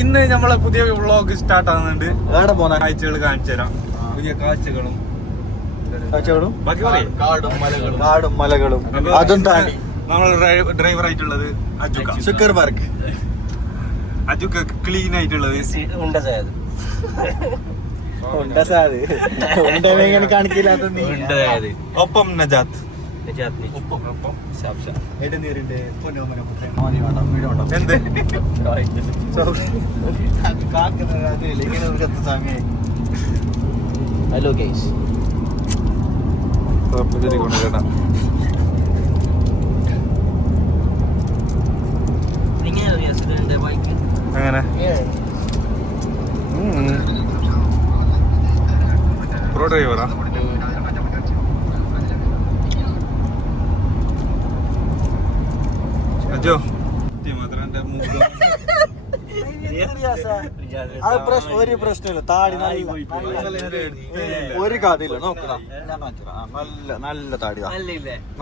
ഇന്ന് നമ്മളെ പുതിയ വ്ളോഗ് സ്റ്റാർട്ട് ആകുന്നുണ്ട്. എവിടെ പോകുന്ന കാഴ്ചകൾ കാണിച്ചു തരാം. പുതിയ കാഴ്ചകളും ബാക്കി പറയും. കാടും മലകളും അതും താണ്ടി നമ്മൾ ഡ്രൈവർ ആയിട്ടുള്ളത് അജുക്ക ശുക്കർബർഗ്. അജുക്ക ക്ലീൻ ആയിട്ടുള്ളത് ഒപ്പം നജാത്ത്. ഹലോ ഗൈസ്, അങ്ങനെ പ്രോ ഡ്രൈവറാ. അജോ ഒരു പ്രശ്നമില്ല. താടി ഒരു കഥയില്ല. നോക്കടാ, നല്ല നല്ല താടി,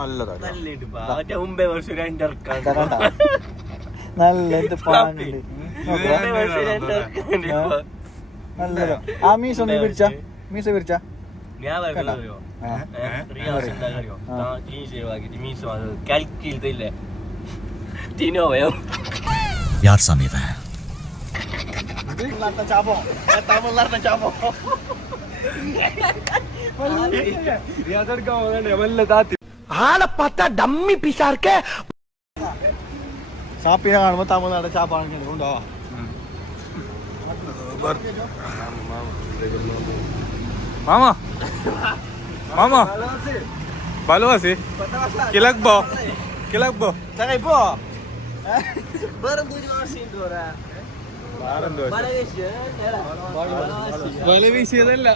നല്ല താടി, നല്ല നല്ലതോ. ആ മീസ ഒന്ന് പിരിച്ച, മീസ പിരിച്ച यार समीप है ഡമ്മി പിശാർക്ക് ഷാപ്പിനെ കാണുമ്പോ തമിഴ്നാട് ചാപ്പാണ് കൊണ്ടുപോവാ. മാമാ മാമാ ബലവാസി കിലക്ബോ കിലക്ബോ ഇപ്പോ വല വീശിയതല്ല.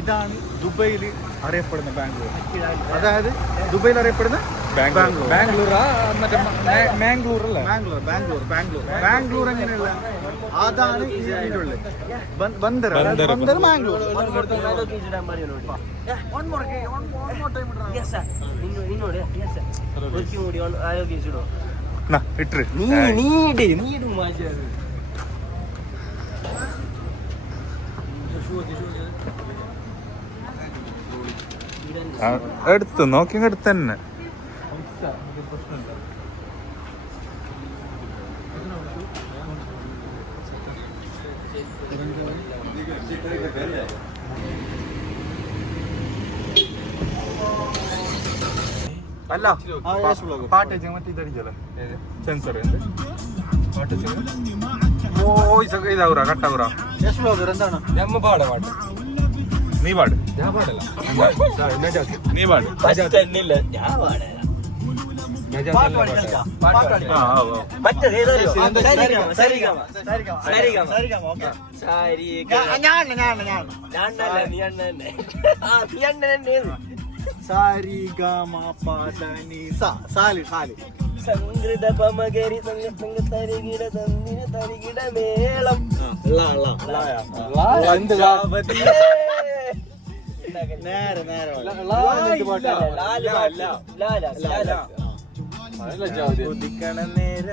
ഇതാണ് ദുബൈയിൽ അറിയപ്പെടുന്ന ബാംഗ്ലൂർ. അതായത് ദുബൈയിൽ അറിയപ്പെടുന്ന ബാംഗ്ലൂർ. ബാംഗ്ലൂറാ മറ്റേ മാംഗ്ലൂർ അല്ലേ? ബാംഗ്ലൂർ ബാംഗ്ലൂർ ബാംഗ്ലൂർ ബാംഗ്ലൂർ എങ്ങനെയുള്ള അതാണ് ഇതിലുള്ളത്. ബന്ദർ ബന്ദർ ബാംഗ്ലൂർ. ഇട്ട് എടുത്തു നോക്കി എടുത്ത് തന്നെ. അല്ല പാട്ട് മറ്റേ ഇതടിച്ചല്ലേ സെൻസർ വോയിസ് ഒക്കെ ഇതാവൂറ കട്ടാവൂറ. എന്താണ് നീ പാട്, നീ പാട്. സംഗീത പമകരി സംഗ തരികിട തന്നിന തരികിട മേളം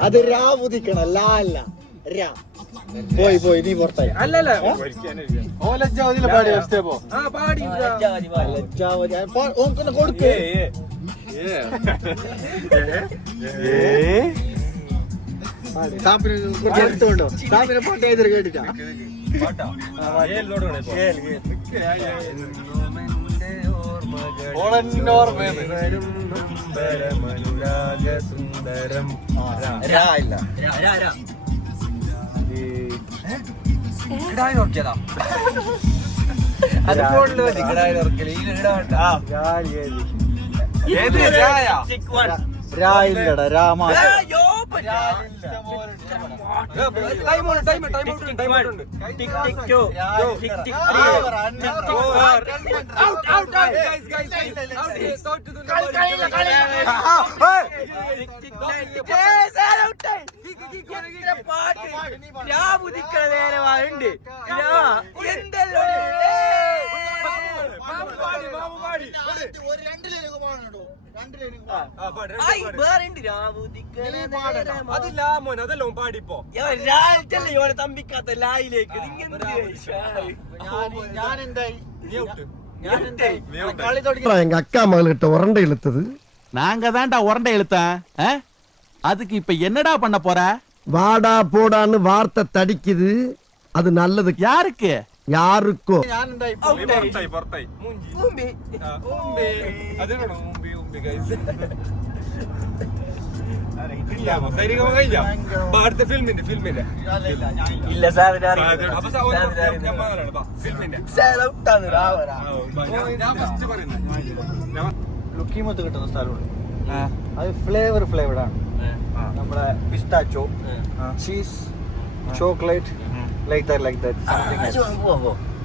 അത് രാ ഉദിക്കണം. ലാല്ല രാ പോയി പോയി നീ പുറത്തായി. അല്ലല്ല പാടി സ്റ്റെപ്പോ കൊടുക്കേ സാപ്പിനെ കുറച്ച് എടുത്തുകൊണ്ടോ. സാപ്പിനെ പാട്ട് ചെയ്തിട്ട് കേട്ടിട്ടാ അത് ഫോണില് മതി. കിടായി ഓർക്കല് രായില്ലടാ രാമ നേരമായുണ്ട് അതില്ല മോൻ അതെല്ലാം പാടിപ്പോ തമ്പിക്കാത്ത ലായിലേക്ക് ഞാൻ എന്തായി எங்க அக்கா மகள்கிட்ட உரண்டை இழுத்தது நாங்க தான்டா உரண்டை இழுத்தேன் அதுக்கு இப்ப என்னடா பண்ண போற வாடா போடான்னு வார்த்தை தடிக்குது அது நல்லது யாருக்கு யாருக்கோ ഞാൻ എന്തായി പുറത്തായി അടുത്ത ഫിലിമിന്റെ ഇല്ല സാർ ലുക്കിമത്ത് കിട്ടുന്ന സ്ഥലമുണ്ട് അത് ഫ്ലേവർഡ് ആണ് നമ്മുടെ പിസ്താച്ചോ ചീസ് ചോക്ലേറ്റ് ലൈക്ക് ദാറ്റ്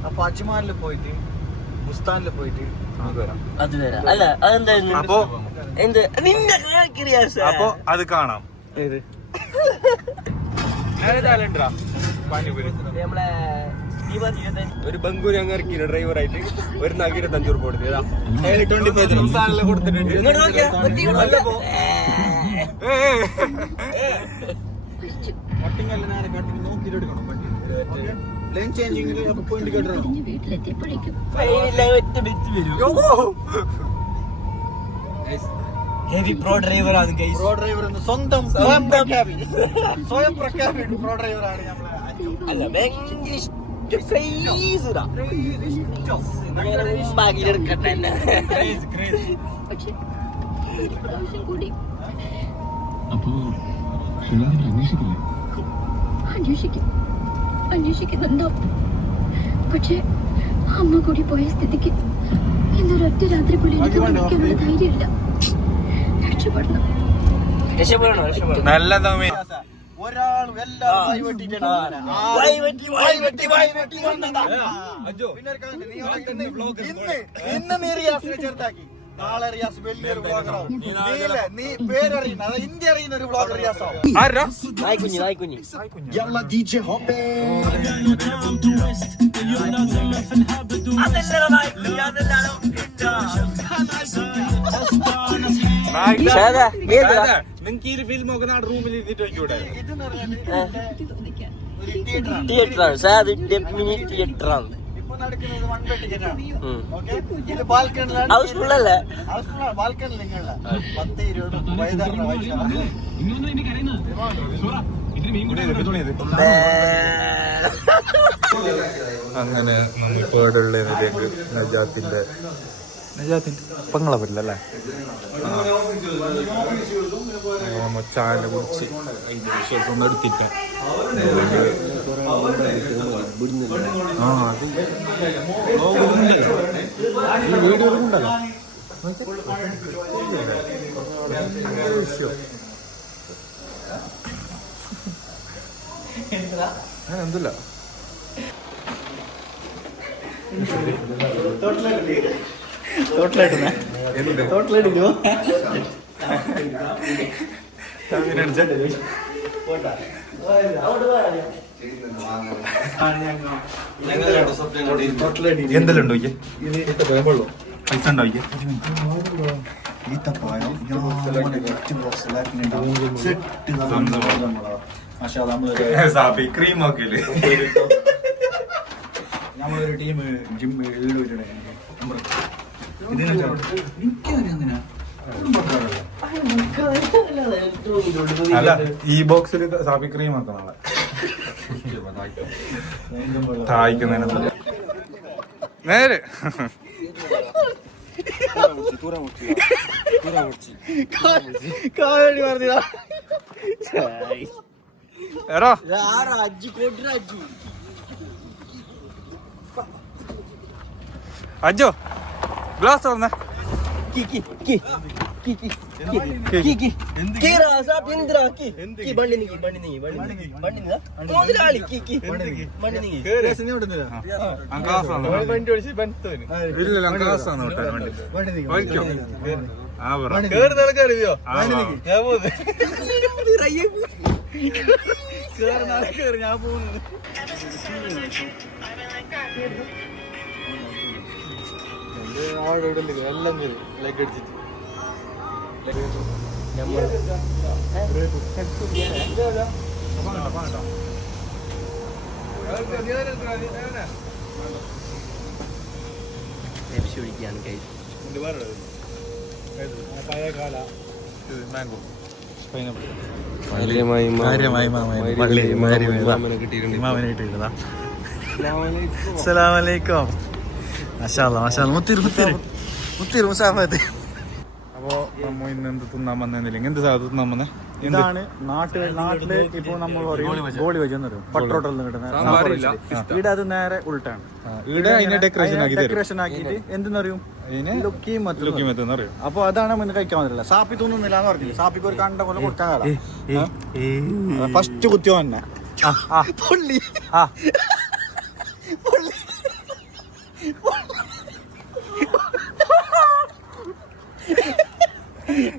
അപ്പൊ അജ്മാനിൽ പോയിട്ട് ബുസ്താനിൽ പോയിട്ട് നമുക്ക് വരാം അത് വരാം അല്ല അതെന്തായിരുന്നു അപ്പൊ എന്ത് നിന്റെ അപ്പൊ അത് കാണാം നമ്മളെ ഒരു ബംഗൂരി അങ്ങ് ഇറക്കിയ ഡ്രൈവറായിട്ട് ഒരു നഗ 25 രൂപ കൊടുത്തിട്ടുണ്ട് കട്ടിങ്ങല്ല നേരെ കട്ടിങ് നോക്കിയിട്ട് എടുക്കണം ലൈൻ ചേഞ്ചിങ്ങിൽ അപ്പൊ ഇൻഡിക്കേറ്റർ ഹെവി പ്രോ ഡ്രൈവർ ആണ് ഗൈസ്. പ്രോ ഡ്രൈവർ എന്ന് സ്വയം പ്രഖ്യാപിച്ചു പ്രോ ഡ്രൈവർ ആണ് നമ്മളെ അല്ല ഭയങ്കര ഫേസുടാ ബാഗിലെടുക്കട്ടെ പക്ഷേ പ്രാവശ്യം കൂടി അന്വേഷിക്കുന്നുണ്ടോ? പക്ഷെ അമ്മ കൂടി പോയ സ്ഥിതിക്ക് ഇന്നൊരൊറ്റ രാത്രി പോലും എനിക്ക് വിളിക്കാനുള്ള ധൈര്യമില്ല. രക്ഷപ്പെടണം. നല്ല ഒരാളും എല്ലാവരും ഇന്ന് നീ റിയാസിനെ ചേർത്താക്കി, നാളെ റിയാസ് വലിയൊരു ബ്ലോഗറാവും. നീ പേരറിയുന്ന ഇന്ത്യ അറിയുന്ന ഒരു ബ്ലോഗർ റിയാസാവും. നായ്ക്കുഞ്ഞി നിങ്ങക്ക് ഈ ഫിലിം ഒക്കെ നാട് റൂമിൽ ഇരുന്നിട്ട് വയ്ക്കൂടെ? തിയേറ്ററാണ് സാർ, തിയേറ്ററാണ്. ഇപ്പൊ നടക്കുന്നത് 1 ബൈ ടിക്കറ്റ് ആണ്. ഓക്കേ, ഇത് ബാൽക്കണിലാണ്. ഹൗസ്ഫുൾ അല്ലേ? ഹൗസ്ഫുള്ളാണ്. ബാൽക്കണിൽ നിങ്ങളല്ല 10-20 വയതാറുള്ള വയസ്സാണ്. അങ്ങനെ നമ്മളിപ്പോ ഇവിടെ ഉള്ളതിലേക്ക് നജാത്തിന്റെ പങ്ങളെ പറ്റില്ലല്ലേ ചായ കുടിച്ച് അതിന്റെ വിശ്വാസം ഒന്നും എടുത്തിട്ട് അത് വീഡിയോയിലുണ്ടല്ലോ എന്തില്ല തോട്ടിലിടുന്നു എന്തെല്ലാം ഉണ്ടോ പൈസ ഉണ്ടോ ക്രീം ഒക്കെ നമ്മളൊരു ടീം ജിമ്മ് അല്ല ഈ ബോക്സിൽ സാബി ക്രീം ഒക്കെ നാളെ തായ്ക്കുന്നതിന് നേരെ അജ്ജോ ഗ്ലാസ് തുറന്നേ ഞാൻ പോകുന്നത് എല്ലാം ലൈക്ക് അടിച്ചിട്ട് മാംഗോ അപ്പോ നമ്മ ഇന്ന് എന്ത് തിന്നാൻ വന്നില്ല എന്ത് സാധനം തിന്നാൻ വന്നേ ഇതാണ് നാട്ടില് ഇപ്പൊ നമ്മൾ ഗോളി വെജ് എന്ന് പറയും പട്ടോട്ടൽ കിട്ടുന്ന ഇവിടെ അത് നേരെ ഉൾട്ടാണ്. ഇവിടെ അതിനെ ഡെക്കറേഷൻ ആക്കിയിട്ട് എന്തെന്ന് പറയും ഡെക്കറേഷൻ അറിയും. അപ്പൊ അതാണ് മുന്നേ കഴിക്കാൻ പറ്റില്ല. സാപ്പി തോന്നുന്നില്ല എന്ന് പറഞ്ഞില്ല. സാപ്പിക്ക് ഒരു കണ്ട പോലെ കൊടുക്കാൻ ഫസ്റ്റ് കുത്തിയോ തന്നെ പൊള്ളി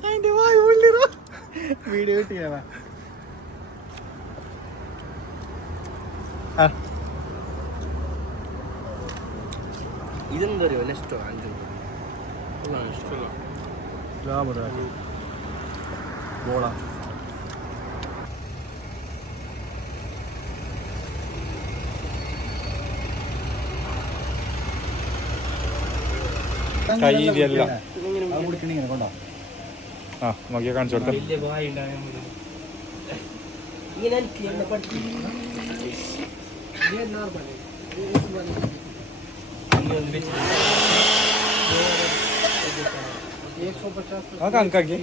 അതിന്റെ വായു പൊള്ളിറ വീഡിയോ കിട്ടിയാ ഇതെന്താ പറയുക നെക്സ്റ്റോ അഞ്ചു ബോളാ കയ്യിലല്ല കുടിക്കണിങ്ങനെ കൊണ്ടോ ആ നോക്കിയാ കാണിച്ചു കൊടുത്ത വലിയ വായ ഉണ്ടാകാൻ ഇങ്ങനെ എനിക്ക് എന്നെ പഠിക്കും ആ കണക്കാക്കി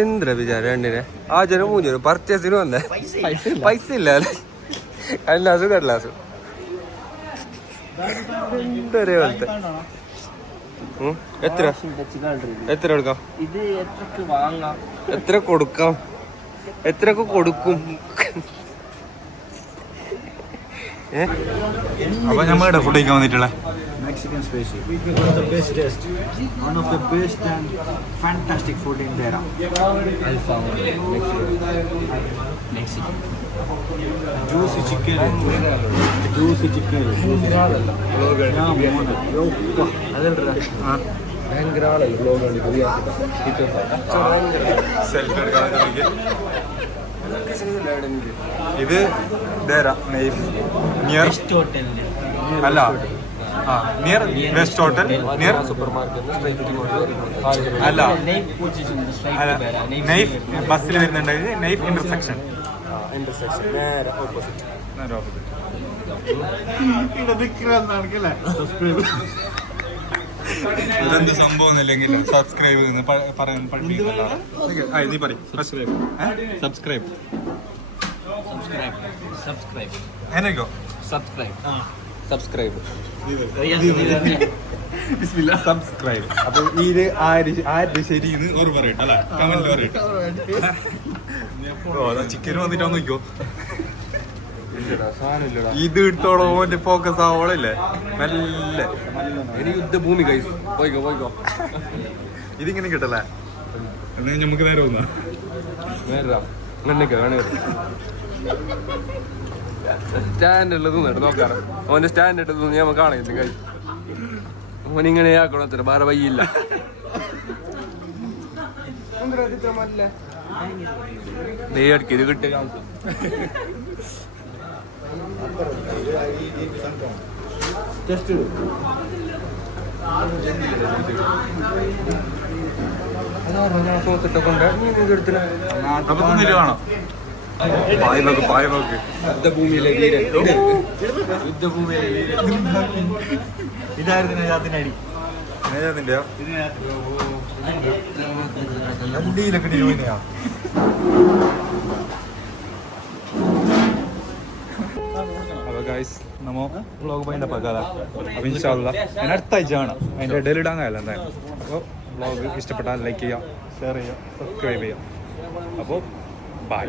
എന്തിനാ വിചാരം രണ്ടിനെ ആചാരം മൂഞ്ചരും പർച്ചേസിനും വന്നേ പൈസ ഇല്ല കടലാസും കടലാസും എന്തൊരേ പോലത്തെ എത്ര എത്ര എടുക്കാം ഇത് എത്രക്ക് വാങ്ങാം എത്ര കൊടുക്കാം എത്രയൊക്കെ കൊടുക്കും അപ്പൊ നമ്മളുടെ ഫുഡ് കഴിക്കാൻ വന്നിട്ടുള്ള Mexican spicy. One of the best taste. One of the best and fantastic food in Dera. Alfam Mexico Juicy chicken. Juicy chicken. ഇത് നിയർ അല്ല നിയർ വെസ്റ്റ് ഹോട്ടൽ നിയർ അല്ല നൈഫ് ബസ്സിൽ വരുന്നുണ്ട് നൈഫ് ഇന്റർസെക്ഷൻ നേരെ opposite ഇതെന്ത് സംഭവം ഇല്ലെങ്കിൽ subscribe പറയാൻ പഠിപ്പിക്കുന്നല്ലോ നീ പറയും സബ്സ്ക്രൈബ് എന്നോ സബ്സ്ക്രൈബ് സബ്സ്ക്രൈബ് അപ്പൊ ഇത് ആര് ശരിന്ന് ഓർ പറയട്ടെ അല്ലെ കമന്റ് പറയട്ടെ ചിക്കൻ വന്നിട്ട് നോക്കിയോ ഇത് എടുത്തോളോ ഓന്റെ ഫോക്കസ് ആവോളല്ലേ നല്ല ഇനി യുദ്ധഭൂമി കൈസ് പോയിക്കോ പോയിക്കോ ഇതിങ്ങനെ കിട്ടല്ലേ എന്നാ നമുക്ക് നേരെ വന്നാ നേരാ അങ്ങനെയൊക്കെ വേണേ സ്റ്റാൻഡ് ഉള്ളത് നോക്കാറ് ഓന്റെ സ്റ്റാൻഡ് ഇട്ടത് ഞാൻ കാണുന്നു കൈ ഓനിങ്ങനെ ആക്കണം അത്ര വേറെ വയ്യില്ല അടിക്ക് ഇത് കിട്ടിയ കൊണ്ട് അപ്പൊ തിന്നിട്ട് കാണാം പായ നോക്ക് പായ നോക്ക് യുദ്ധഭൂമിയിലെ വീരൻ ഇതായിരുന്നു അതിനടി അതിന്റെ വണ്ടിയിലൊക്കെ ഡിയോയിനെയാ അപ്പൊ ഗൈസ് നമ്മ വ്ളോഗ് പോയിന്റെ പകാല അപ്പൊ ഇൻഷാല്ല ഞാൻ അടുത്ത ആഴ്ച കാണാം അതിന്റെ ഇടയിൽ ഇടാൻ കഴിയില്ല എന്തായാലും അപ്പോൾ വ്ളോഗ് ഇഷ്ടപ്പെട്ടാൽ ലൈക്ക് ചെയ്യാം ഷെയർ ചെയ്യാം സബ്സ്ക്രൈബ് ചെയ്യാം അപ്പോൾ ബൈ